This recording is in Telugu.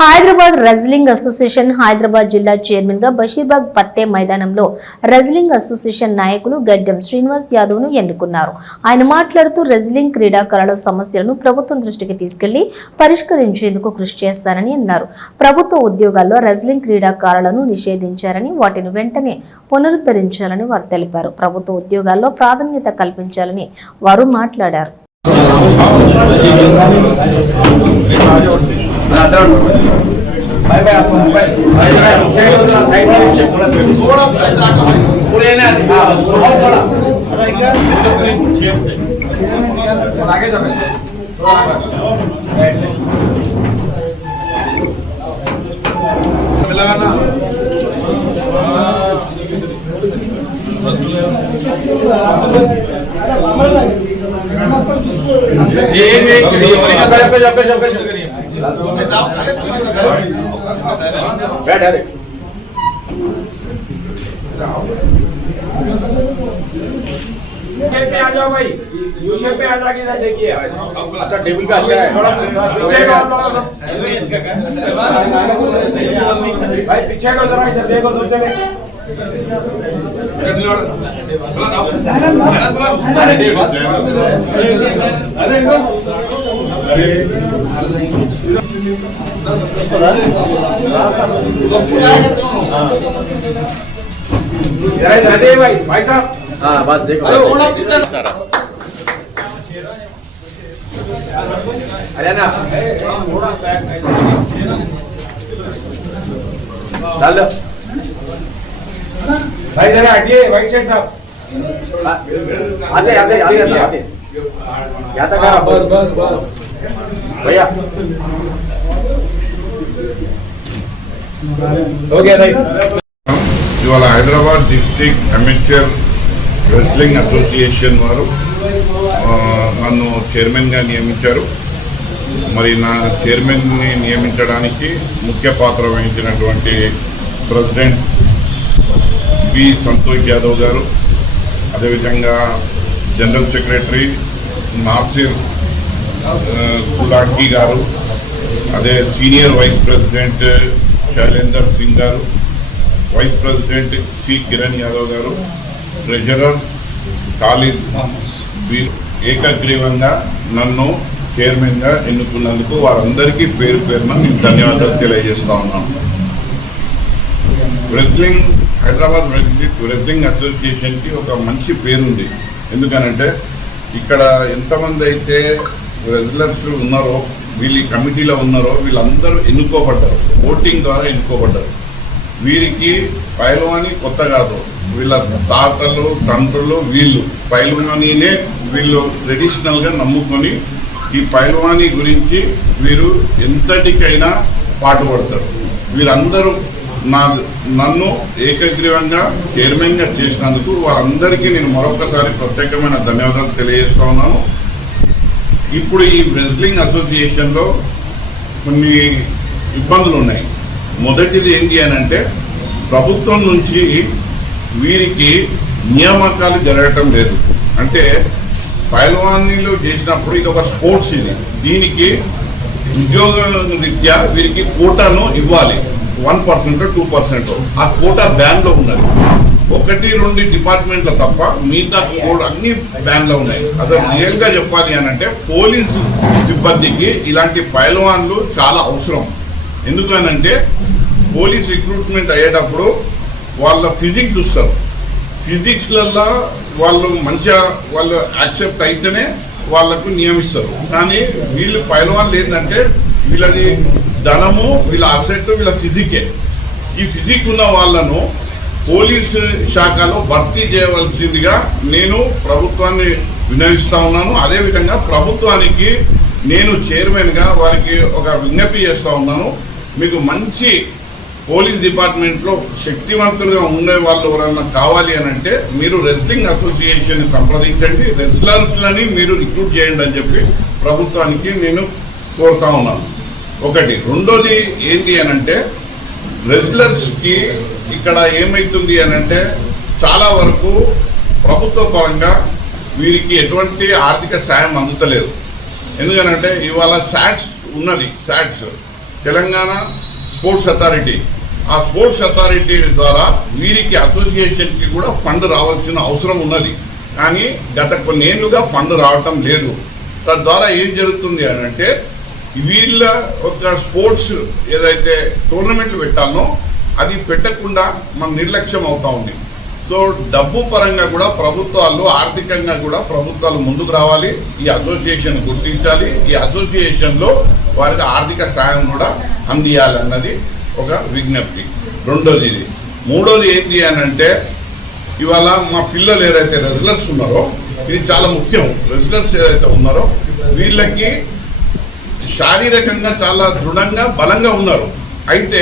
హైదరాబాద్ రెజ్లింగ్ అసోసియేషన్ హైదరాబాద్ జిల్లా చైర్మన్గా బషీర్బాగ్ పత్తే మైదానంలో రెజ్లింగ్ అసోసియేషన్ నాయకులు గడ్డం శ్రీనివాస్ యాదవ్ను ఎన్నుకున్నారు. ఆయన మాట్లాడుతూ రెజ్లింగ్ క్రీడాకారుల సమస్యలను ప్రభుత్వం దృష్టికి తీసుకెళ్ళి పరిష్కరించేందుకు కృషి చేస్తారని అన్నారు. ప్రభుత్వ ఉద్యోగాల్లో రెజ్లింగ్ క్రీడాకారులను నిషేధించారని వాటిని వెంటనే పునరుద్ధరించాలని వారు తెలిపారు. ప్రభుత్వ ఉద్యోగాల్లో ప్రాధాన్యత కల్పించాలని వారు మాట్లాడారు. भाई भाई आपको मोबाइल साइड हो जरा साइड में पीछे थोड़ा थोड़ा पूरे ना हाँ और थोड़ा आगे जाओ थोड़ा बस सब लगाना ये ये ये का जाओ जाओ जाओ बैठ अरे पे आ जाओ भाई यू पे आ जाके इधर देखिए अच्छा टेबल पे अच्छा है थोड़ा पीछे को आप लोग सब भाई पीछे को जरा इधर देखो सब जगह भाई भाई साहब हाँ बस देखो अरे ना डाल भाई जरा हटिए भाई शेख साहब आते आते आते आते आते यहाँ तक बस बस बस। ఇవాళ Hyderabad district amateur wrestling association వారు నన్ను చైర్మన్గా నియమించారు. మరి నా చైర్మన్ని నియమించడానికి ముఖ్య పాత్ర వహించినటువంటి ప్రెసిడెంట్ బి సంతోష్ యాదవ్ గారు అదేవిధంగా జనరల్ సెక్రటరీ నాసిర్ కులాంకి గారు అదే senior vice president Shailender Singh garu vice president C Kiran Yadav garu treasurer Khalid ఏకగ్రీవంగా నన్ను చైర్మన్గా ఎన్నుకున్నందుకు వారందరికీ పేరు పేరున నేను ధన్యవాదాలు తెలియజేస్తా ఉన్నాను. రెజ్లింగ్ హైదరాబాద్ రెజ్లింగ్ అసోసియేషన్కి ఒక మంచి పేరుంది. ఎందుకనంటే ఇక్కడ ఎంతమంది అయితే రెగ్యులర్స్ ఉన్నారో వీళ్ళు ఈ కమిటీలో ఉన్నారో వీళ్ళందరూ ఎన్నుకోబడ్డారు. ఓటింగ్ ద్వారా ఎన్నుకోబడ్డారు. వీరికి పైల్వాని కొత్త కాదు. వీళ్ళ తాతలు తండ్రులు వీళ్ళు. పైల్వానీనే వీళ్ళు ట్రెడిషనల్గా నమ్ముకొని ఈ పైల్వానీ గురించి వీరు ఎంతటికైనా పాటుపడతారు. వీరందరూ నా నన్ను ఏకగ్రీవంగా చైర్మన్గా చేసినందుకు వారందరికీ నేను మరొకసారి ప్రత్యేకమైన ధన్యవాదాలు తెలియజేస్తా ఉన్నాను. ఇప్పుడు ఈ రెజ్లింగ్ అసోసియేషన్లో కొన్ని ఇబ్బందులు ఉన్నాయి మొదటిది ఏంటి అని అంటే ప్రభుత్వం నుంచి వీరికి నియామకాలు జరగటం లేదు. అంటే పైల్వానీలో చేసినప్పుడు ఇది ఒక స్పోర్ట్స్ ఇది. దీనికి ఉద్యోగ రీత్యా వీరికి కోటాను ఇవ్వాలి. One percent two percent. ఆ కోటా బ్యాన్లో ఉన్నది. ఒకటి రెండు డిపార్ట్మెంట్ల తప్ప మిగతా కోడ్ అన్ని బ్యాన్లో ఉన్నాయి. అసలు రియల్ చెప్పాలి అని అంటే పోలీసు సిబ్బందికి ఇలాంటి పైల్వాన్లు చాలా అవసరం. ఎందుకనంటే పోలీస్ రిక్రూట్మెంట్ అయ్యేటప్పుడు వాళ్ళ ఫిజిక్స్ చూస్తారు. ఫిజిక్స్లల్లో వాళ్ళు మంచిగా వాళ్ళు యాక్సెప్ట్ అయితేనే వాళ్ళకు నియమిస్తారు. కానీ వీళ్ళు పైలవాన్లు ఏంటంటే వీళ్ళది ధనము వీళ్ళ అసెట్ వీళ్ళ ఫిజికే. ఈ ఫిజిక్ ఉన్న వాళ్ళను పోలీసు శాఖలో భర్తీ చేయవలసిందిగా నేను ప్రభుత్వాన్ని వినవిస్తా ఉన్నాను. అదేవిధంగా ప్రభుత్వానికి నేను చైర్మన్గా వారికి ఒక విజ్ఞప్తి చేస్తూ ఉన్నాను. మీకు మంచి పోలీస్ డిపార్ట్మెంట్లో శక్తివంతులుగా ఉండే వాళ్ళు ఎవరన్నా కావాలి అని అంటే మీరు రెస్లింగ్ అసోసియేషన్ సంప్రదించండి. రెజ్లర్స్లని మీరు రిక్రూట్ చేయండి అని చెప్పి ప్రభుత్వానికి నేను కోరుతా ఉన్నాను. ఒకటి. రెండోది ఏంటి అని అంటే రెస్లర్స్కి ఇక్కడ ఏమవుతుంది అని అంటే చాలా వరకు ప్రభుత్వ పరంగా వీరికి ఎటువంటి ఆర్థిక సాయం అందుతలేదు. ఎందుకనంటే ఇవాళ శాట్స్ ఉన్నది శాట్స్ తెలంగాణ స్పోర్ట్స్ అథారిటీ. ఆ స్పోర్ట్స్ అథారిటీ ద్వారా వీరికి అసోసియేషన్కి కూడా ఫండ్ రావాల్సిన అవసరం ఉన్నది. కానీ గత కొన్నేళ్ళుగా ఫండ్ రావటం లేదు. తద్వారా ఏం జరుగుతుంది అని అంటే వీళ్ళ ఒక స్పోర్ట్స్ ఏదైతే టోర్నమెంట్లు పెట్టానో అది పెట్టకుండా మన నిర్లక్ష్యం అవుతూ ఉంది. సో డబ్బు పరంగా కూడా ప్రభుత్వాలు ఆర్థికంగా కూడా ప్రభుత్వాలు ముందుకు రావాలి. ఈ అసోసియేషన్ గుర్తించాలి. ఈ అసోసియేషన్లో వారికి ఆర్థిక సాయం కూడా అందియాలన్నది ఒక విజ్ఞప్తి. రెండోది ఇది. మూడోది ఏంటి అని అంటే ఇవాళ మా పిల్లలు ఏదైతే రెగ్యులర్స్ ఉన్నారో ఇది చాలా ముఖ్యం రెగ్యులర్స్ ఏదైతే ఉన్నారో వీళ్ళకి శారీరకంగా చాలా దృఢంగా బలంగా ఉన్నారు. అయితే